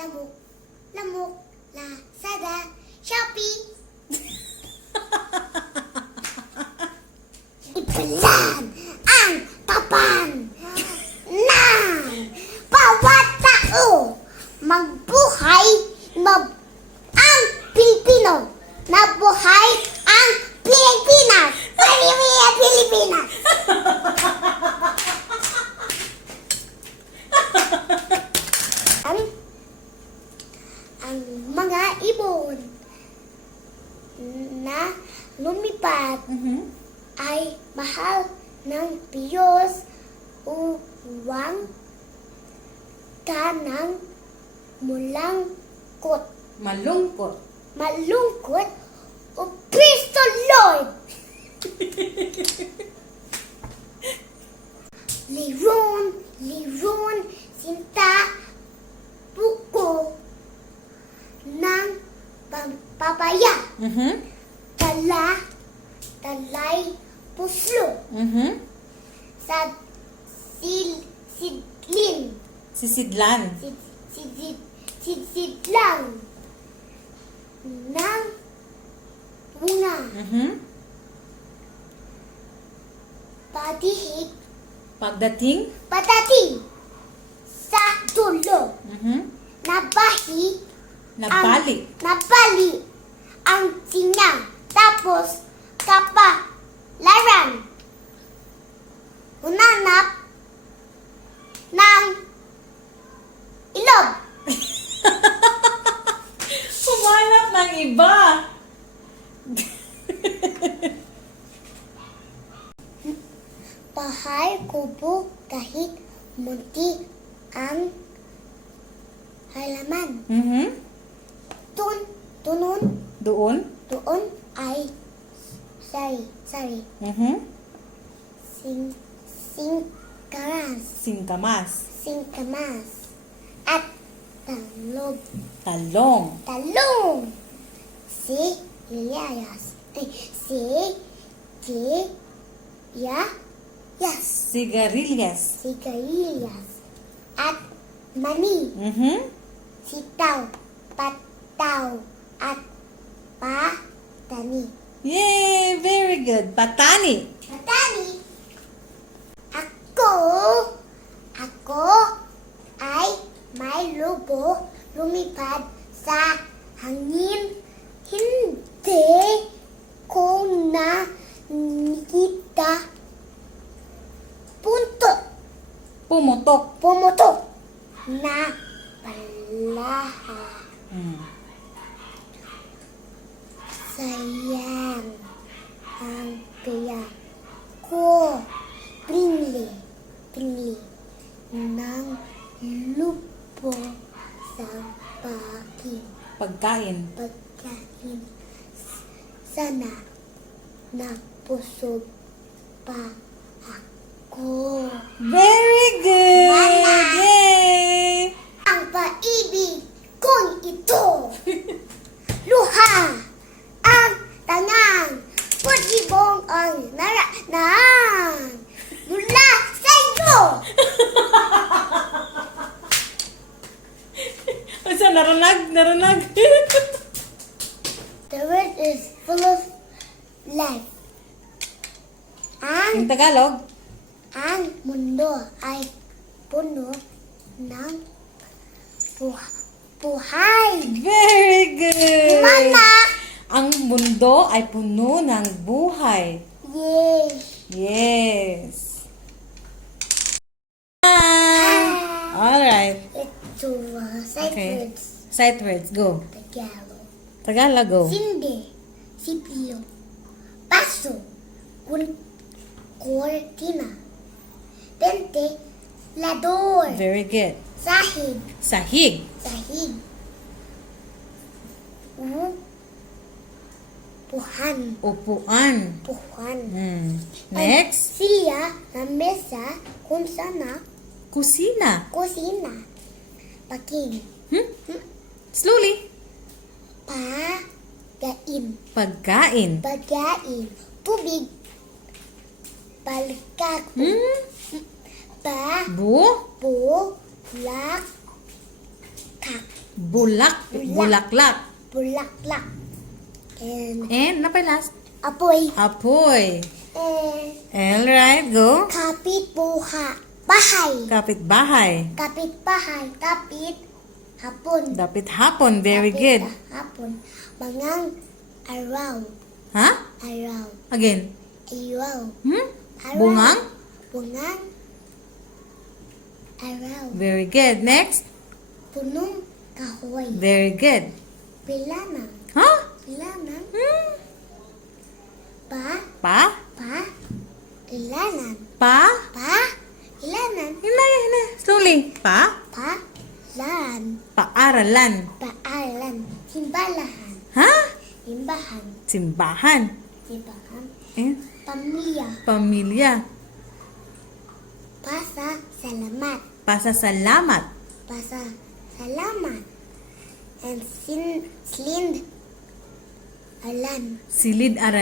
lamok, lamok, Lazada, Shopee. Ipalan ang tapan ng bawat tao. Magbuhay ang Pilipino. Nabuhay ang Pilipinas. Pilipinas, Pilipinas. ang mga ibon na lumipad ay mahal ng Diyos uwang ka ng Malungkot. malungkot o praise the Lord. Liron, sinta, buko ng papaya. Talay, puslo. Sa sidlin. Sisidlan. Sidlang ng bunga. Pagdating. Patating sa dulo. Nabali. Nabali ang sinyang. Tapos kapalaran. Hunanap ng ilog. Humanap ng iba. Bahay kubo kahit munti ang halaman. Doon. Doon ay sari. Singkamas. At Talong. Sigarilyas. Sigarilyas. At mani. Sitaw, pataw, at patani. Yay! Very good. Patani. Patani. Ako ay may lobo lumipad sa hangin. Hindi ko na nakita pumutok na balaha. Sayang ang kaya ko pinili ng lupo sa Pagkain. Sana napusog pa ako. Very good! Wala. Yay! Ang paibig kong ito. Luha ang tangang pagibong ang naranang mula sa inyo. Asa, naranag. The world is full of life. Yung Tagalog? Ang mundo ay puno ng buhay. Very good! Mana? Ang mundo ay puno ng buhay. Yes. Yes. Alright. Let's do sight Okay. words. Sight words. Go. Tagalog. Tagalog, go. Sinde, sipio, paso, cortina, ventilador, Very good. sahig, Sahig. puhan, Upuan. Next. Silya na mesa kung sana Kusina. kusina, paking, Slowly. pagkain, Pagkain. tubig, balkag, Bu. bulak, kak, Bulaklak. Bulaklak. And And, na pa last? apoy. Apoy. And Alright, go. bahay. Kapitbahay. Kapitbahay. Kapit hapon. Dapit hapon. Very Kapit good. hapon. Mangang araw. Ha? Araw. Again. Araw. Araw. Bungang? Bungang araw. Very good. Next. Punong kahoy. Very good. Pilanang. Ha? Pilanang. Hmm? Pa. Pa? Ilanan. Pa? Ilanan. Hina. Slowly. Pa? Lan. Paaralan. Paalan. Simbalahan. Ha? Simbahan. Simbahan. Simbahan. Eh? Pamilya. Pamilya. Pasasalamat. Pasasalamat. Pasasalamat. And slind alan. Silid-aral.